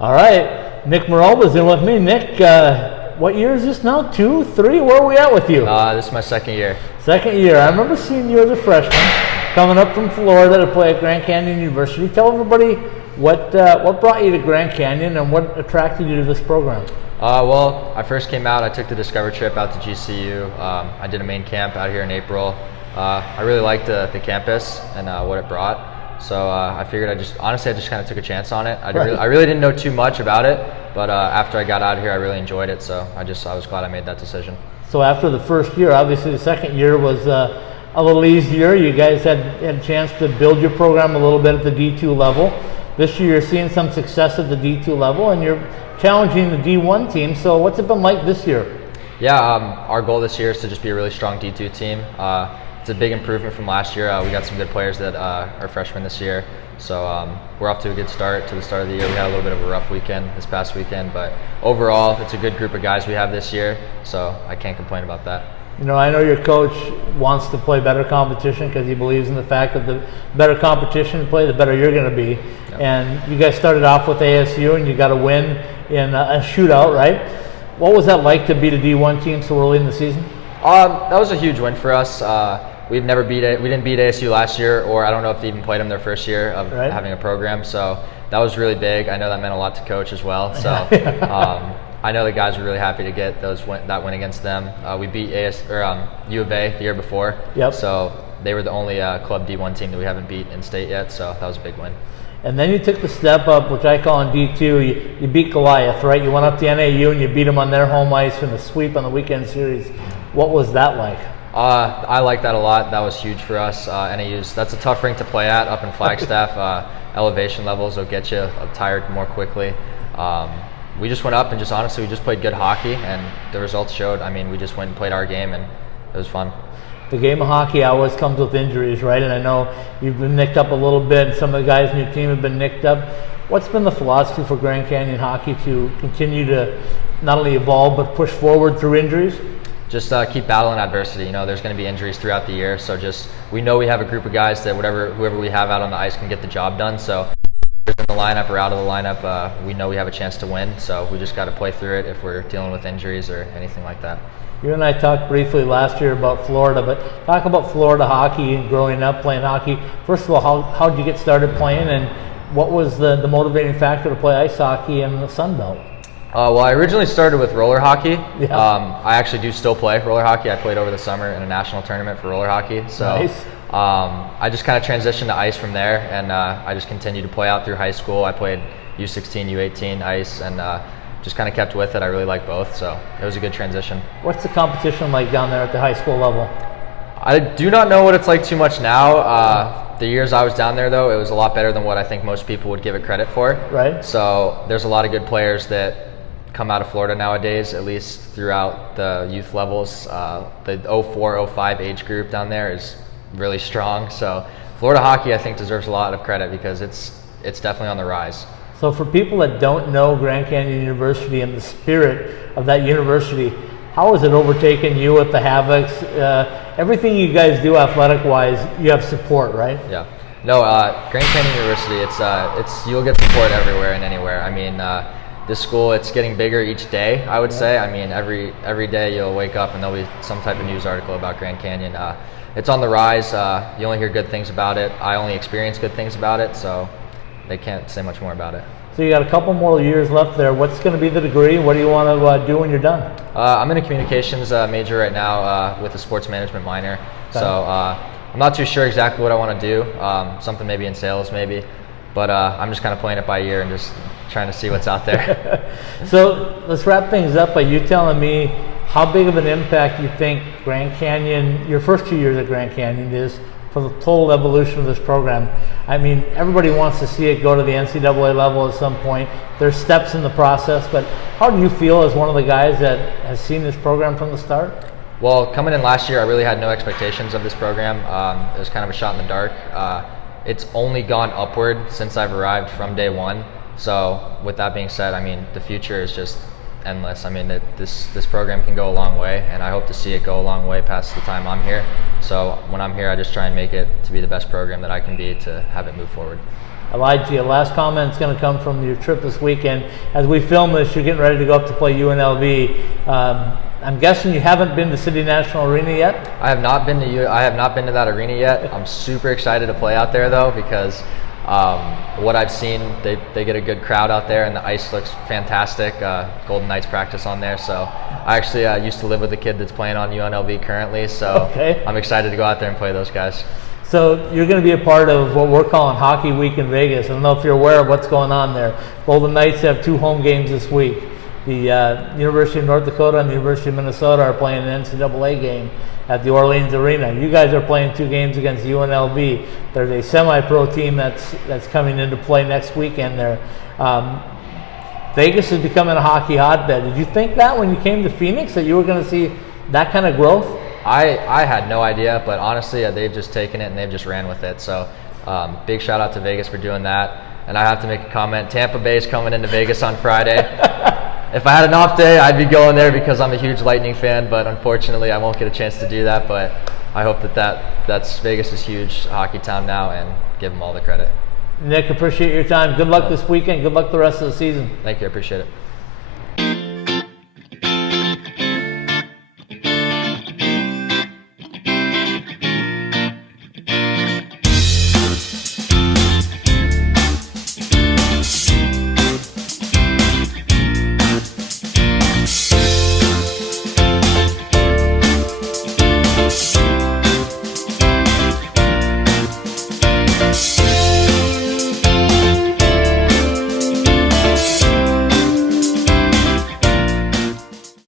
All right, Nick Marolda's in with me. Nick, what year is this now? 2, 3? Where are we at with you? This is my second year. Second year. I remember seeing you as a freshman coming up from Florida to play at Grand Canyon University. Tell everybody what brought you to Grand Canyon and what attracted you to this program. Well, I first came out, I took the Discover trip out to GCU. I did a main camp out here in April. I really liked the campus and what it brought. So I figured I just kind of took a chance on it. I really didn't know too much about it, but after I got out of here, I really enjoyed it. So I was glad I made that decision. So after the first year, obviously the second year was a little easier. You guys had a chance to build your program a little bit at the D2 level. This year you're seeing some success at the D2 level and you're challenging the D1 team. So what's it been like this year? Yeah, our goal this year is to just be a really strong D2 team. It's a big improvement from last year. We got some good players that are freshmen this year. So we're off to a good start to the start of the year. We had a little bit of a rough weekend this past weekend, but overall it's a good group of guys we have this year. So I can't complain about that. You know, I know your coach wants to play better competition because he believes in the fact that the better competition you play, the better you're going to be. Yep. And you guys started off with ASU and you got a win in a shootout, right? What was that like to beat a D1 team so early in the season? That was a huge win for us. We didn't beat ASU last year, or I don't know if they even played them their first year of having a program. So that was really big. I know that meant a lot to coach as well. So I know the guys were really happy to get that win against them. We beat U of A the year before. Yep. So they were the only club D1 team that we haven't beat in state yet. So that was a big win. And then you took the step up, which I call in D2. You beat Goliath, right? You went up to NAU and you beat them on their home ice in the sweep on the weekend series. What was that like? I like that a lot. That was huge for us. That's a tough rink to play at up in Flagstaff. Elevation levels will get you tired more quickly. We just went up and we just played good hockey, and the results showed. I mean, we just went and played our game, and it was fun. The game of hockey always comes with injuries, right? And I know you've been nicked up a little bit, and some of the guys in your team have been nicked up. What's been the philosophy for Grand Canyon hockey to continue to not only evolve but push forward through injuries? Just keep battling adversity. You know, there's going to be injuries throughout the year, so we know we have a group of guys that whoever we have out on the ice can get the job done. So if they're in the lineup or out of the lineup, we know we have a chance to win. So we just got to play through it if we're dealing with injuries or anything like that. You and I talked briefly last year about Florida, but talk about Florida hockey and growing up playing hockey. First of all, how did you get started playing, and what was the motivating factor to play ice hockey in the Sun Belt? Well, I originally started with roller hockey. Yeah. I actually do still play roller hockey. I played over the summer in a national tournament for roller hockey. So nice. I just kind of transitioned to ice from there, and I just continued to play out through high school. I played U16, U18 ice, and just kind of kept with it. I really like both, so it was a good transition. What's the competition like down there at the high school level? I do not know what it's like too much now. The years I was down there, though, it was a lot better than what I think most people would give it credit for. Right. So there's a lot of good players that come out of Florida nowadays, at least throughout the youth levels. The 04-05 age group down there is really strong. So Florida hockey, I think, deserves a lot of credit because it's definitely on the rise. So for people that don't know Grand Canyon University and the spirit of that university, how has it overtaken you at the Havocs? Everything you guys do athletic-wise, you have support, right? Yeah. No, Grand Canyon University, you'll get support everywhere and anywhere. I mean, this school, it's getting bigger each day, I would say. I mean, every day you'll wake up and there'll be some type of news article about Grand Canyon. It's on the rise. You only hear good things about it. I only experience good things about it, so they can't say much more about it. So you got a couple more years left there. What's going to be the degree? What do you want to do when you're done? I'm in a communications major right now with a sports management minor. Okay. So I'm not too sure exactly what I want to do. Something maybe in sales, maybe. But I'm just kind of playing it by ear and just trying to see what's out there. So let's wrap things up by you telling me how big of an impact you think Grand Canyon, your first 2 years at Grand Canyon, is for the total evolution of this program. I mean, everybody wants to see it go to the NCAA level at some point. There's steps in the process, but how do you feel as one of the guys that has seen this program from the start? Well, coming in last year, I really had no expectations of this program. It was kind of a shot in the dark. It's only gone upward since I've arrived from day one. So with that being said, I mean, the future is just endless. I mean, this program can go a long way, and I hope to see it go a long way past the time I'm here. So when I'm here, I just try and make it to be the best program that I can be to have it move forward. Elijah, your last comment is going to come from your trip this weekend. As we film this, you're getting ready to go up to play UNLV. I'm guessing you haven't been to City National Arena yet? I have not been to that arena yet. I'm super excited to play out there though, because what I've seen, they get a good crowd out there, and the ice looks fantastic. Golden Knights practice on there, so I actually used to live with a kid that's playing on UNLV currently, so okay. I'm excited to go out there and play those guys. So you're going to be a part of what we're calling Hockey Week in Vegas. I don't know if you're aware of what's going on there. Golden Knights have 2 home games this week. The University of North Dakota and the University of Minnesota are playing an NCAA game at the Orleans Arena. You guys are playing 2 games against UNLV. There's a semi-pro team that's coming into play next weekend there. Vegas is becoming a hockey hotbed. Did you think that when you came to Phoenix that you were going to see that kind of growth? I had no idea, but honestly, they've just taken it and they've just ran with it. So big shout out to Vegas for doing that. And I have to make a comment. Tampa Bay is coming into Vegas on Friday. If I had an off day, I'd be going there because I'm a huge Lightning fan, but unfortunately I won't get a chance to do that. But I hope that's Vegas is huge hockey town now, and give them all the credit. Nick, appreciate your time. Good luck this weekend. Good luck the rest of the season. Thank you. I appreciate it.